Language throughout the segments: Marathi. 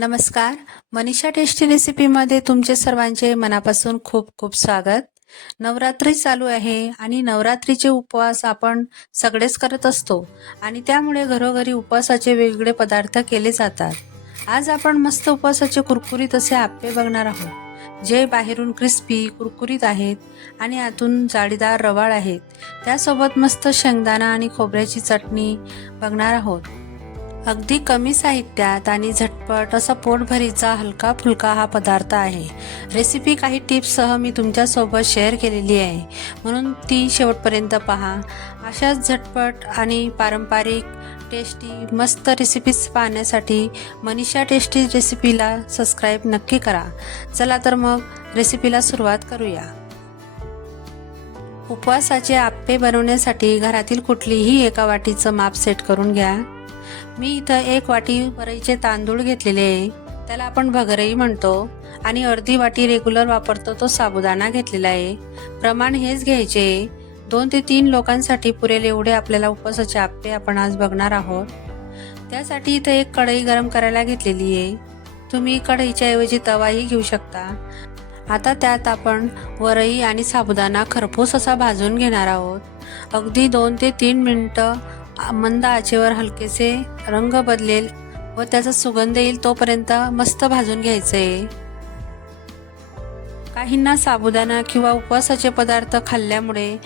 नमस्कार. मनीषा टेस्टी रेसिपीमध्ये तुमचे सर्वांचे मनापासून खूप खूप स्वागत. नवरात्री चालू आहे आणि नवरात्रीचे उपवास आपण सगळेच करत असतो आणि त्यामुळे घरोघरी उपवासाचे वेगवेगळे पदार्थ केले जातात. आज आपण मस्त उपवासाचे कुरकुरीत असे आप्पे बघणार आहोत जे बाहेरून क्रिस्पी कुरकुरीत आहेत आणि आतून जाळीदार रवाळ आहेत. त्यासोबत मस्त शेंगदाणा आणि खोबऱ्याची चटणी बघणार आहोत. अगदी कमी साहित्यात आणि झटपट असा पोटभरीचा हलका फुलका हा पदार्थ आहे. रेसिपी काही टिप्ससह मी तुमच्यासोबत शेअर केलेली आहे. म्हणून ती शेवटपर्यंत पहा. अशाच झटपट आणि पारंपरिक टेस्टी मस्त रेसिपीज पाहण्यासाठी मनीषा टेस्टी रेसिपीला सबस्क्राईब नक्की करा. चला तर मग रेसिपीला सुरुवात करूया. उपवासाचे आप्पे बनवण्यासाठी घरातील कुठलीही एका वाटीचं माप सेट करून घ्या. मी इथं एक वाटी वरईचे तांदूळ घेतलेले आहे. त्याला आपण भगरई म्हणतो आणि अर्धी वाटी रेग्युलर वापरतो तो साबुदाणा घेतलेला आहे. प्रमाण हेच घ्यायचे दोन ते तीन लोकांसाठी पुरेल एवढे आपल्याला उपवासाचे आप्पे आपण आज बघणार आहोत. त्यासाठी इथं एक कढई गरम करायला घेतलेली आहे. तुम्ही कढईच्या ऐवजी तवाही घेऊ शकता. आता त्यात आपण वरई आणि साबुदाणा खरपूस असा भाजून घेणार आहोत. अगदी दोन ते तीन मिनटं मंद आचेवर हलकेसे रंग बदलेल व त्याचा सुगंध येईल तोपर्यंत मस्त भाजून घ्यायचं. आहे काहींना साबुदाणा किंवा उपवासाचे पदार्थ खाल्ल्यामुळे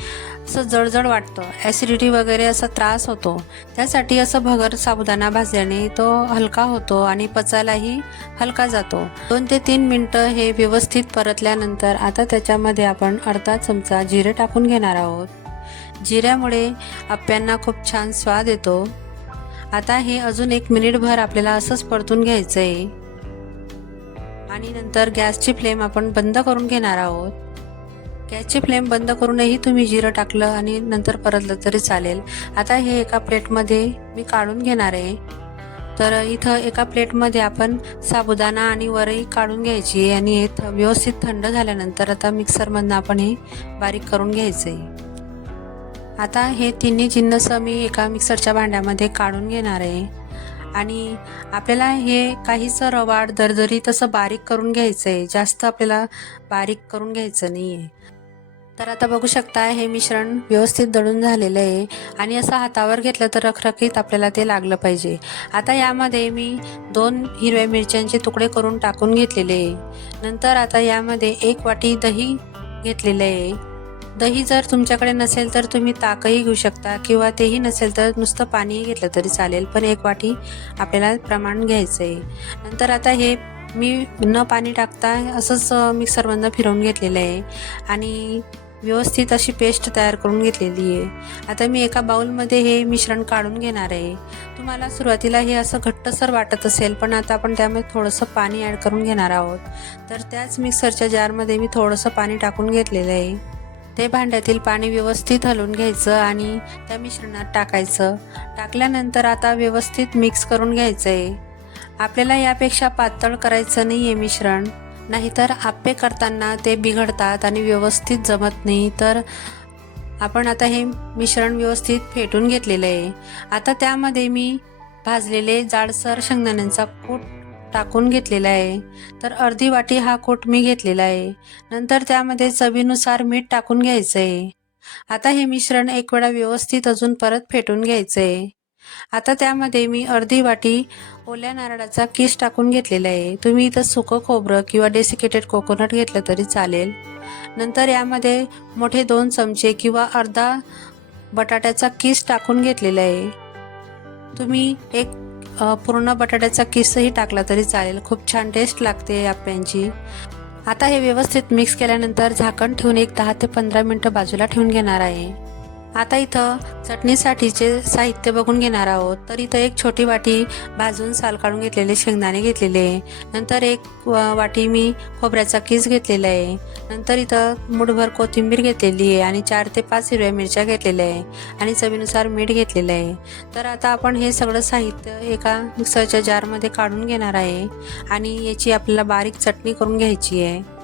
असं जळजळ वाटतं. ॲसिडिटी वगैरे असा त्रास होतो. त्यासाठी असं भगर साबुदाणा भाजल्याने तो हलका होतो आणि पचायलाही हलका जातो. दोन ते तीन मिनटं हे व्यवस्थित परतल्यानंतर आता त्याच्यामध्ये आपण अर्धा चमचा जिरे टाकून घेणार आहोत. जिऱ्यामुळे आप्यांना खूप छान स्वाद येतो. आता हे अजून एक मिनिटभर आपल्याला असंच परतून घ्यायचं आहे आणि नंतर गॅसची फ्लेम आपण बंद करून घेणार आहोत. गॅसची फ्लेम बंद करूनही तुम्ही जिरं टाकलं आणि नंतर परतलं तरी चालेल. आता हे एका प्लेटमध्ये मी काढून घेणार आहे. तर इथं एका प्लेटमध्ये आपण साबुदाणा आणि वरई काढून घ्यायची आणि हे व्यवस्थित थंड झाल्यानंतर आता मिक्सरमधनं आपण हे बारीक करून घ्यायचं आहे. आता हे तिन्ही जिन्नस मी एका मिक्सरच्या भांड्यामध्ये काढून घेणार आहे. आणि आपल्याला हे काहीच रवाड दरदरी तसं बारीक करून घ्यायचं आहे जास्त आपल्याला बारीक करून घ्यायचं नाही आहे तर आता बघू शकता हे मिश्रण व्यवस्थित दळून झालेलं आहे. आणि असं हातावर घेतलं तर रखरखीत आपल्याला ते लागलं पाहिजे. आता यामध्ये मी दोन हिरव्या मिरच्यांचे तुकडे करून टाकून घेतलेले आहे. नंतर आता यामध्ये एक वाटी दही घेतलेलं आहे. दही जर तुमच्याकडे नसेल तर तुम्ही ताकही घेऊ शकता किंवा तेही नसेल तर नुसतं पाणीही घेतलं तरी चालेल पण एक वाटी आपल्याला प्रमाण घ्यायचं आहे नंतर आता हे मी न पाणी टाकता असंच मिक्सरमधनं फिरवून घेतलेलं आहे. आणि व्यवस्थित अशी पेस्ट तयार करून घेतलेली आहे. आता मी एका बाउलमध्ये हे मिश्रण काढून घेणार आहे. तुम्हाला सुरुवातीला हे असं घट्टसर वाटत असेल पण आता आपण त्यामध्ये थोडंसं पाणी ॲड करून घेणार आहोत. तर त्याच मिक्सरच्या जारमध्ये मी थोडंसं पाणी टाकून घेतलेलं आहे. ते भांड्यातील पाणी व्यवस्थित हलवून घ्यायचं आणि त्या मिश्रणात टाकायचं. टाकल्यानंतर आता व्यवस्थित मिक्स करून घ्यायचं आहे आपल्याला यापेक्षा पातळ करायचं नाही आहे मिश्रण. नाहीतर आप्पे करताना ते बिघडतात आणि व्यवस्थित जमत नाही तर आपण आता हे मिश्रण व्यवस्थित फेटून घेतलेलं आहे. आता त्यामध्ये मी भाजलेले जाडसर शेंगदाण्यांचा कूट टाकून घेतलेला आहे. तर अर्धी वाटी हा कूट मी घेतलेला आहे. नंतर त्यामध्ये चवीनुसार मीठ टाकून घ्यायचं आहे आता हे मिश्रण एक वेळा व्यवस्थित अजून परत फेटून घ्यायचं आहे आता त्यामध्ये मी अर्धी वाटी ओल्या नारळाचा किस टाकून घेतलेला आहे. तुम्ही इथं सुकं खोबरं किंवा डेसिकेटेड कोकोनट घेतलं तरी चालेल. नंतर यामध्ये मोठे दोन चमचे किंवा अर्धा बटाट्याचा किस टाकून घेतलेला आहे. तुम्ही एक पूर्ण बटाट्याचा किसही टाकला तरी चालेल. खूप छान टेस्ट लागते आप्यांची आता हे व्यवस्थित मिक्स केल्यानंतर झाकण ठेवून एक दहा ते पंधरा मिनटं बाजूला ठेवून घेणार आहे. आता इथं चटणीसाठीचे साहित्य बघून घेणार आहोत. तर इथं एक छोटी वाटी भाजून साल काढून घेतलेले शेंगदाणे घेतलेले आहे. नंतर एक व- वाटी मी खोबऱ्याचा किस घेतलेला आहे. नंतर इथं मुठभर कोथिंबीर घेतलेली आहे आणि चार ते पाच हिरव्या मिरच्या घेतलेल्या आहे आणि चवीनुसार मीठ घेतलेलं आहे. तर आता आपण हे सगळं साहित्य एका मिक्सरच्या जारमध्ये काढून घेणार आहे आणि याची आपल्याला बारीक चटणी करून घ्यायची आहे.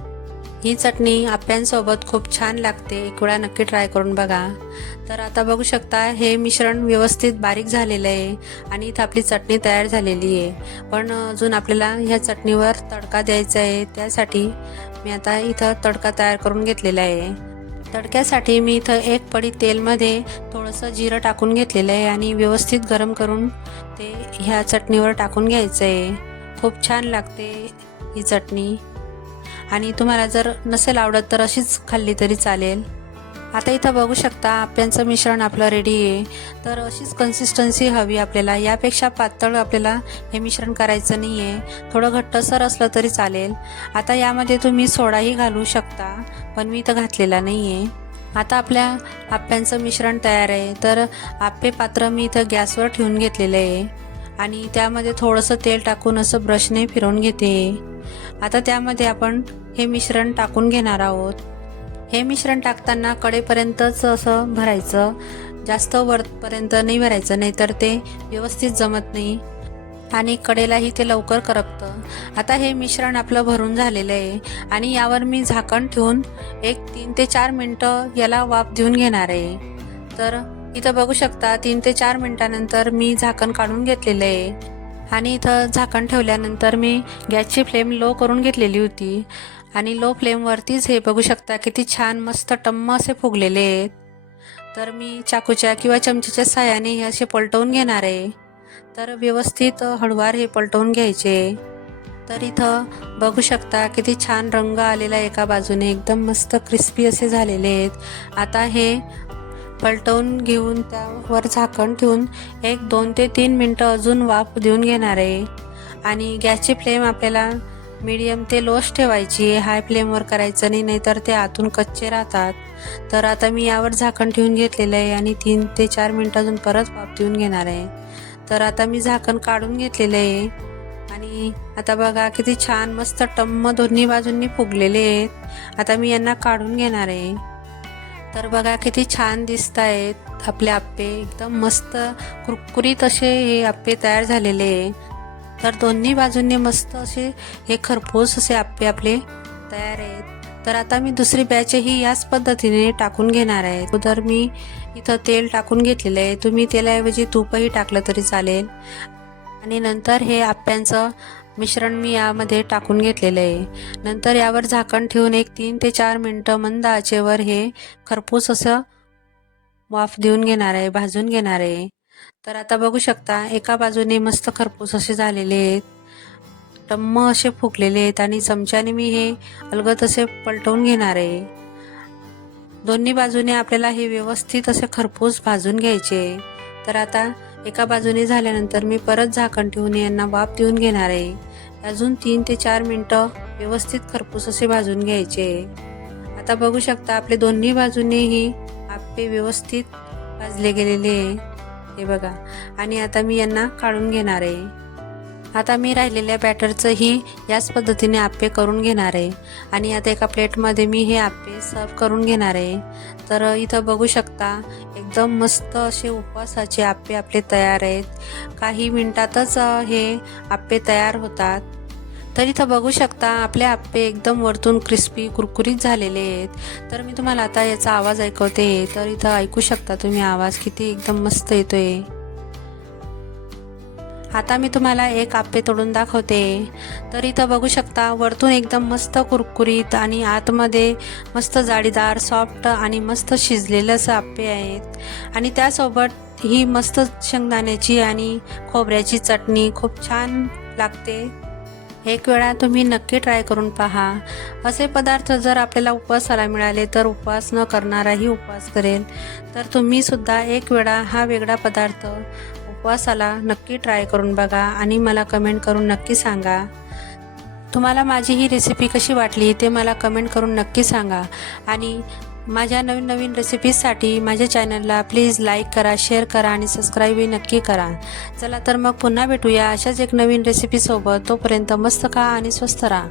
ही चटणी आप्यांसोबत खूप छान लागते. एक वेळा नक्की ट्राय करून बघा. तर आता बघू शकता हे मिश्रण व्यवस्थित बारीक झालेलं आहे आणि इथं आपली चटणी तयार झालेली आहे. पण अजून आपल्याला ह्या चटणीवर तडका द्यायचा आहे. त्यासाठी मी आता इथं तडका तयार करून घेतलेला आहे. तडक्यासाठी मी इथं एक पडी तेलमध्ये थोडंसं जिरं टाकून घेतलेलं आहे आणि व्यवस्थित गरम करून ते ह्या चटणीवर टाकून घ्यायचं आहे. खूप छान लागते ही चटणी. आणि तुम्हाला जर नसेल आवडत तर अशीच खाल्ली तरी चालेल. आता इथं बघू शकता आप्यांचं मिश्रण आपलं रेडी आहे. तर अशीच कन्सिस्टन्सी हवी आपल्याला. यापेक्षा पातळ आपल्याला हे मिश्रण करायचं नाही आहे थोडं घट्टसर असलं तरी चालेल. आता यामध्ये तुम्ही सोडाही घालू शकता पण मी इथं घातलेला नाही आहे आता आपल्या आप्यांचं मिश्रण तयार आहे. तर आप्पे पात्र मी इथं गॅसवर ठेवून घेतलेलं आहे. आणि त्यामध्ये थोडंसं तेल टाकून असं ब्रशने फिरवून घेते. आता त्यामध्ये आपण हे मिश्रण टाकून घेणार आहोत. हे मिश्रण टाकताना कडेपर्यंतच असं भरायचं. जास्त वरपर्यंत नाही भरायचं नाही तर ते व्यवस्थित जमत नाही. आणि कडेलाही ते लवकर करपतं. आता हे मिश्रण आपलं भरून झालेलं आहे. आणि यावर मी झाकण ठेवून एक तीन ते चार मिनटं याला वाफ देऊन घेणार आहे. तर इथं बघू शकता तीन ते चार मिनटानंतर मी झाकण काढून घेतलेलं आहे. आणि इथं झाकण ठेवल्यानंतर मी गॅसची फ्लेम लो करून घेतलेली होती. आणि लो फ्लेमवरतीच हे बघू शकता किती छान मस्त टम्म असे फुगलेले आहेत. तर मी चाकूच्या किंवा चमच्याच्या साह्याने हे असे पलटवून घेणार आहे. तर व्यवस्थित हळुवार हे पलटवून घ्यायचे. तर इथं बघू शकता किती छान रंग आलेला एका बाजूने. एकदम मस्त क्रिस्पी असे झालेले आहेत. आता हे पलटवून घेऊन त्यावर झाकण ठेवून एक दोन ते तीन मिनटं अजून वाफ देऊन घेणार आहे. आणि गॅसची फ्लेम आपल्याला मीडियम ते लोच ठेवायची हाय फ्लेमवर करायचं नाही नाहीतर ते आतून कच्चे राहतात. तर आता मी यावर झाकण ठेवून घेतलेलं आहे आणि तीन ते चार मिनटं अजून परत वाफ देऊन घेणार आहे. तर आता मी झाकण काढून घेतलेलं आहे. आणि आता बघा किती छान मस्त टम्म दोन्ही बाजूंनी फुगलेले आहेत. आता मी यांना काढून घेणार आहे. तर बघा किती छान दिसत आहेत आपले आप्पे. एकदम मस्त कुरकुरीत असे हे आप्पे तयार झालेले आहे. तर दोन्ही बाजूंनी मस्त असे हे खरपूस असे आप्पे आपले तयार आहेत. तर आता मी दुसरी बॅचही याच पद्धतीने टाकून घेणार आहे. अगोदर मी इथं तेल टाकून घेतलेलं आहे. तुम्ही तेलाऐवजी तूपही टाकलं तरी चालेल. आणि नंतर हे आप्यांचं मिश्रण मी यामध्ये टाकून घेतलेलं आहे. नंतर यावर झाकण ठेवून एक तीन ते चार मिनटं मंद आचेवर हे खरपूस असं वाफ देऊन घेणार आहे भाजून घेणार आहे. तर आता बघू शकता एका बाजूने मस्त खरपूस असे झालेले आहेत. टम्म असे फुकलेले आहेत आणि चमच्याने मी हे अलगत असे पलटवून घेणार आहे. दोन्ही बाजूने आपल्याला हे व्यवस्थित असे खरपूस भाजून घ्यायचे तर आता एका बाजूने झाल्यानंतर मी परत झाकण ठेवून यांना वाफ देऊन घेणार आहे. अजून तीन ते चार मिनटं व्यवस्थित खरपूस असे भाजून घ्यायचे. आता बघू शकता आपले दोन्ही बाजूनेही आपे व्यवस्थित भाजले गेलेले आहे. हे बघा. आणि आता मी यांना काढून घेणार आहे. आता मी राहिलेल्या बॅटरचंही याच पद्धतीने आप्पे करून घेणार आहे. आणि आता एका प्लेटमध्ये मी हे आप्पे सर्व करून घेणार आहे. तर इथं बघू शकता एकदम मस्त असे उपवासाचे आप्पे आपले तयार आहेत. काही मिनटातच हे आप्पे तयार होतात. तर इथं बघू शकता आपले आप्पे एकदम वरतून क्रिस्पी कुरकुरीत झालेले आहेत. तर मी तुम्हाला आता याचा आवाज ऐकवते. तर इथं ऐकू शकता तुम्ही आवाज किती एकदम मस्त येतोय. आता मी तुम्हाला एक आप्पे तोडून दाखवते. तर इथं बघू शकता वरतून एकदम मस्त कुरकुरीत आणि आतमध्ये मस्त जाळीदार सॉफ्ट आणि मस्त शिजलेलं असं आप्पे आहेत. आणि त्यासोबत ही मस्त शेंगदाण्याची आणि खोबऱ्याची चटणी खूप छान लागते. एक वेळा तुम्ही नक्की ट्राय करून पहा. असे पदार्थ जर आपल्याला उपवासाला मिळाले तर उपवास न करणाराही उपवास करेल. तर तुम्ही सुद्धा एक वेळा हा वेगळा पदार्थ उपवासाला नक्की ट्राय करून बघा आणि मला कमेंट करून नक्की सांगा. तुम्हाला माझी ही रेसिपी कशी वाटली ते मला कमेंट करून नक्की सांगा. आणि माझ्या नवीन नवीन रेसिपीजसाठी माझ्या चॅनलला प्लीज लाईक करा शेअर करा आणि सबस्क्राईबही नक्की करा. चला तर मग पुन्हा भेटूया. अशाच एक नवीन रेसिपीसोबत तोपर्यंत मस्त खा आणि स्वस्त राहा.